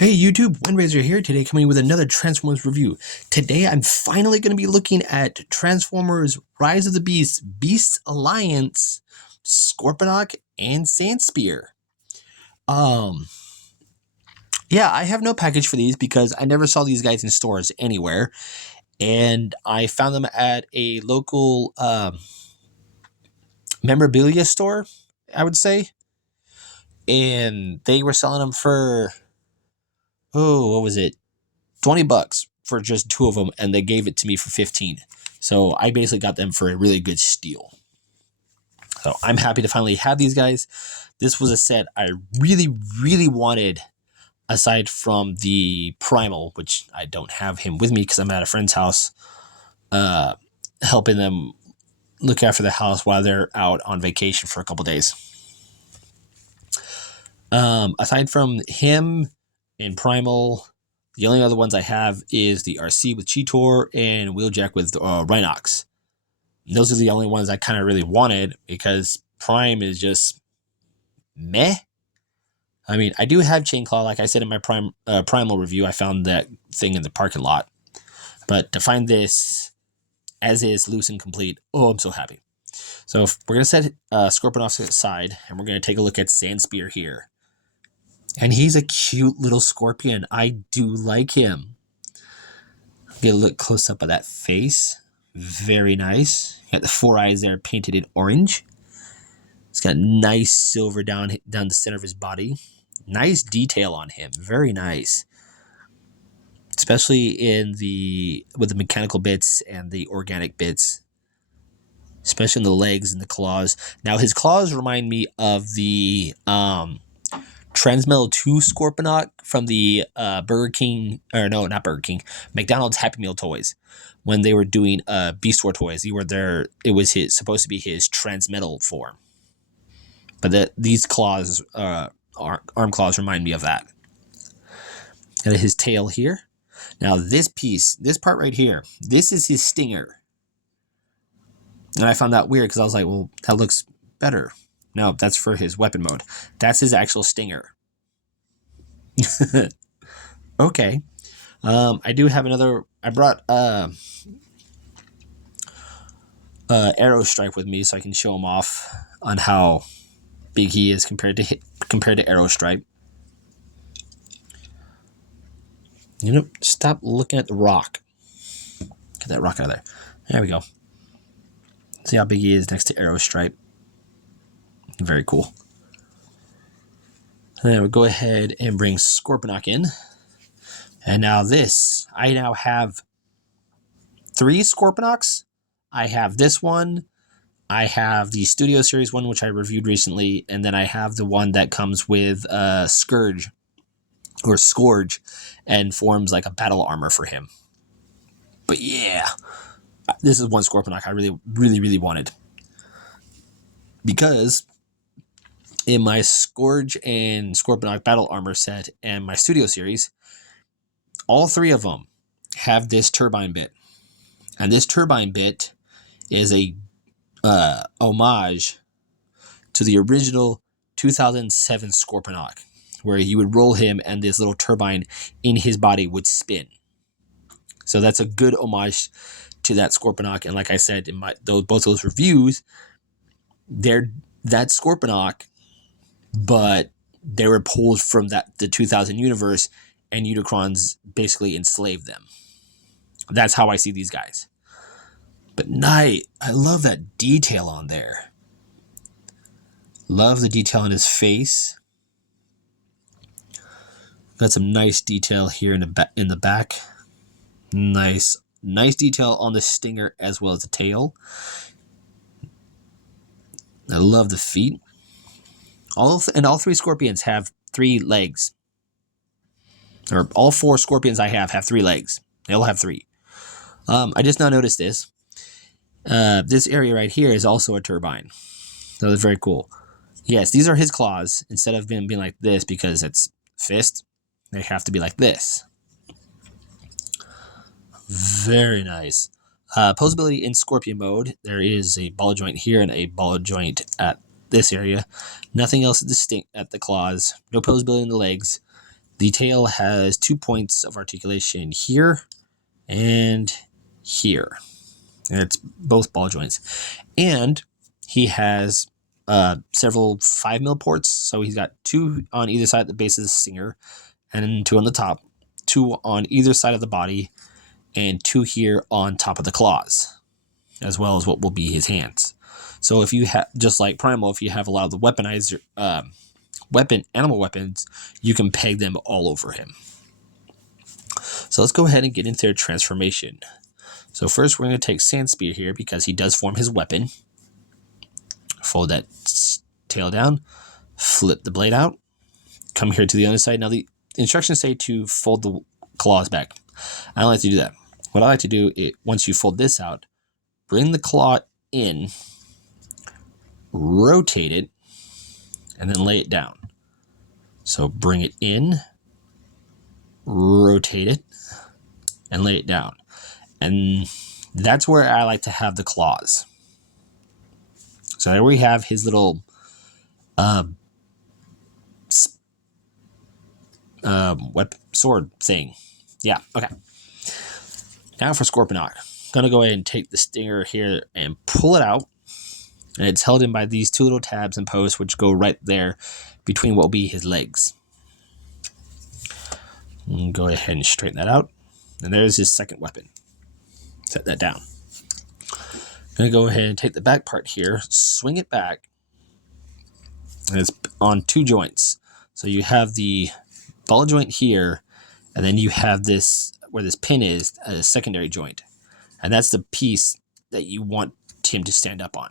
Hey YouTube, Windraiser here, today coming with another Transformers review. Today I'm finally going to be looking at Transformers Rise of the Beasts, Beasts Alliance, Scorpinok, and Sandspear. Yeah, I have no package for these because I never saw these guys in stores anywhere. And I found them at a local memorabilia store, I would say. And they were selling them for, what was it? $20 for just two of them, and they gave it to me for 15. So I basically got them for a really good steal. So I'm happy to finally have these guys. This was a set I really wanted, aside from the Primal, which I don't have him with me because I'm at a friend's house, helping them look after the house while they're out on vacation for a couple days. Aside from him and Primal, the only other ones I have is the RC with Cheetor and Wheeljack with Rhinox. Those are the only ones I kind of really wanted because Prime is just meh. I mean, I do have Chainclaw. Like I said in my Primal review, I found that thing in the parking lot. But to find this as is, loose and complete, oh, I'm so happy. So we're going to set Scorpinok aside, and we're going to take a look at Sandspear here. And he's a cute little scorpion. I do like him. Get a look close up of that face. Very nice. Got the four eyes there painted in orange. He's got nice silver down the center of his body. Nice detail on him. Very nice. Especially with the mechanical bits and the organic bits. Especially in the legs and the claws. Now his claws remind me of the Transmetal 2 Scorpinok from the McDonald's Happy Meal toys. When they were doing Beast War toys, it was supposed to be his Transmetal form. But these claws, arm claws, remind me of that. And his tail here. Now this part right here, this is his stinger. And I found that weird because I was like, well, that looks better. No, that's for his weapon mode. That's his actual stinger. Okay. I do have another. I brought Arrow Stripe with me so I can show him off on how big he is compared to Arrow Stripe. You know, stop looking at the rock. Get that rock out of there. There we go. See how big he is next to Arrow Stripe. Very cool. And then we'll go ahead and bring Scorpinok in. And now I now have 3 Scorpinoks. I have this one. I have the Studio Series one, which I reviewed recently. And then I have the one that comes with Scourge and forms like a battle armor for him. But yeah, this is one Scorpinok I really wanted. Because in my Scourge and Scorpinok battle armor set and my Studio Series, all 3 of them have this turbine bit. And this turbine bit is a homage to the original 2007 Scorpinok, where you would roll him and this little turbine in his body would spin. So that's a good homage to that Scorpinok. And like I said in both those reviews, they're that Scorpinok, but they were pulled from the 2000 universe, and Unicrons basically enslaved them. That's how I see these guys. But I love that detail on there. Love the detail on his face. Got some nice detail here in the back. Nice detail on the stinger as well as the tail. I love the feet. All 3 Scorpions have 3 legs. Or all 4 Scorpions I have 3 legs. They all have 3. I just now noticed this. This area right here is also a turbine. So that's very cool. Yes, these are his claws. Instead of them being like this because it's fist, they have to be like this. Very nice. Posability in Scorpion mode. There is a ball joint here and a ball joint at this area. Nothing else distinct at the claws. No posability in the legs. The tail has 2 points of articulation here and here. And it's both ball joints. And he has several 5mm ports. So he's got 2 on either side of the base of the stinger, and then 2 on the top, 2 on either side of the body, and 2 here on top of the claws, as well as what will be his hands. So if you have, just like Primal, if you have a lot of the weaponized animal weapons, you can peg them all over him. So let's go ahead and get into their transformation. So first we're going to take Sandspear here because he does form his weapon. Fold that tail down, flip the blade out, come here to the other side. Now the instructions say to fold the claws back. I don't like to do that. What I like to do is, once you fold this out, bring the claw in, rotate it, and then lay it down. So bring it in, rotate it, and lay it down. And that's where I like to have the claws. So there we have his little sword thing. Yeah, okay. Now for Scorpinok. I'm going to go ahead and take the stinger here and pull it out. And it's held in by these 2 little tabs and posts, which go right there between what will be his legs. And go ahead and straighten that out. And there's his second weapon. Set that down. I'm going to go ahead and take the back part here, swing it back. And it's on 2 joints. So you have the ball joint here, and then you have this, where this pin is, a secondary joint. And that's the piece that you want him to stand up on.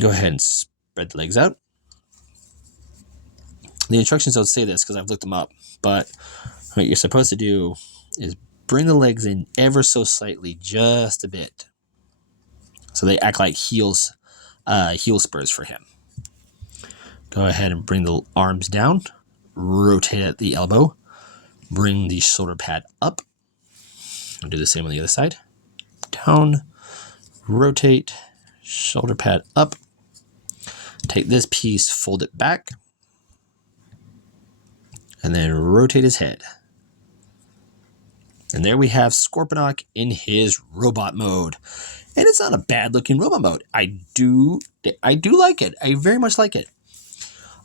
Go ahead and spread the legs out. The instructions don't say this because I've looked them up, but what you're supposed to do is bring the legs in ever so slightly, just a bit, so they act like heel spurs for him. Go ahead and bring the arms down, rotate at the elbow, bring the shoulder pad up, and do the same on the other side. Down, rotate, shoulder pad up. Take this piece, fold it back, and then rotate his head. And there we have Scorpinok in his robot mode. And it's not a bad looking robot mode. I do like it. I very much like it.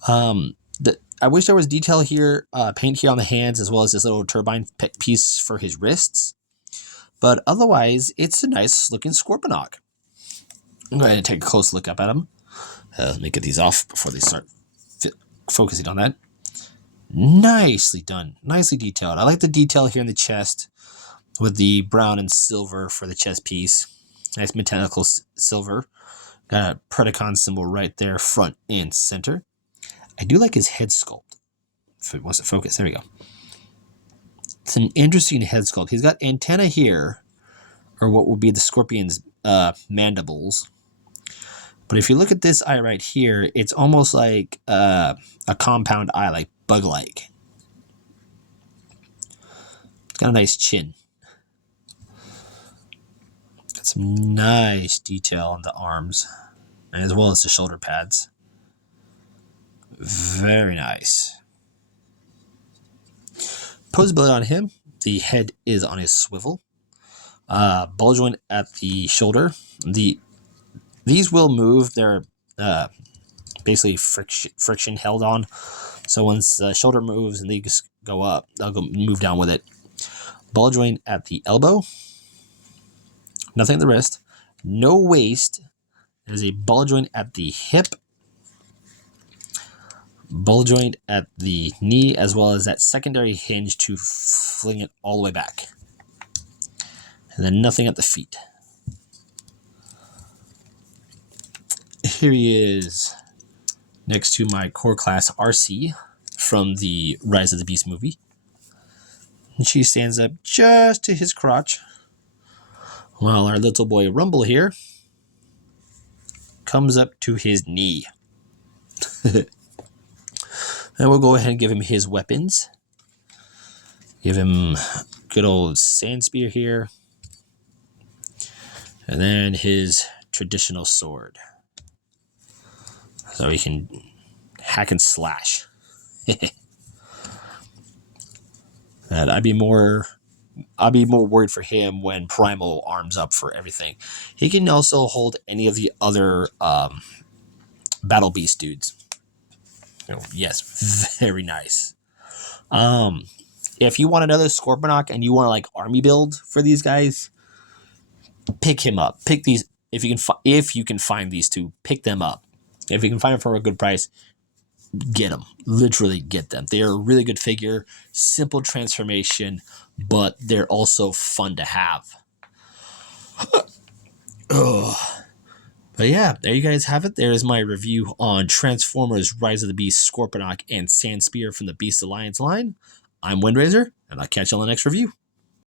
I wish there was detail here, paint here on the hands, as well as this little turbine piece for his wrists. But otherwise, it's a nice looking Scorpinok. I'm going to take a close look up at him. Let me get these off before they start focusing on that. Nicely done. Nicely detailed. I like the detail here in the chest with the brown and silver for the chest piece. Nice mechanical silver. Got a Predacon symbol right there, front and center. I do like his head sculpt. If it wants to focus, there we go. It's an interesting head sculpt. He's got antenna here, or what would be the scorpion's mandibles. But if you look at this eye right here, it's almost like a compound eye, like bug-like. It's got a nice chin. Got some nice detail on the arms, as well as the shoulder pads. Very nice. Posability on him. The head is on his swivel. Ball joint at the shoulder. These will move. They're basically friction held on. So once the shoulder moves and these go up, they'll move down with it. Ball joint at the elbow. Nothing at the wrist. No waist. There's a ball joint at the hip. Ball joint at the knee, as well as that secondary hinge to fling it all the way back. And then nothing at the feet. Here he is next to my core class RC from the Rise of the Beast movie. And she stands up just to his crotch, while our little boy Rumble here comes up to his knee. And we'll go ahead and give him his weapons. Give him good old sandspear here. And then his traditional sword. So he can hack and slash. And I'd be more worried for him when Primal arms up for everything. He can also hold any of the other Battle Beast dudes. Yes, very nice. Um, if you want another Scorpinok and you want to like army build for these guys, pick him up. Pick these if you can find these two. Pick them up. If you can find them for a good price, get them. Literally get them. They're a really good figure, simple transformation, but they're also fun to have. Ugh. But yeah, there you guys have it. There is my review on Transformers Rise of the Beast, Scorpinok, and Sandspear from the Beast Alliance line. I'm Windraiser, and I'll catch you on the next review.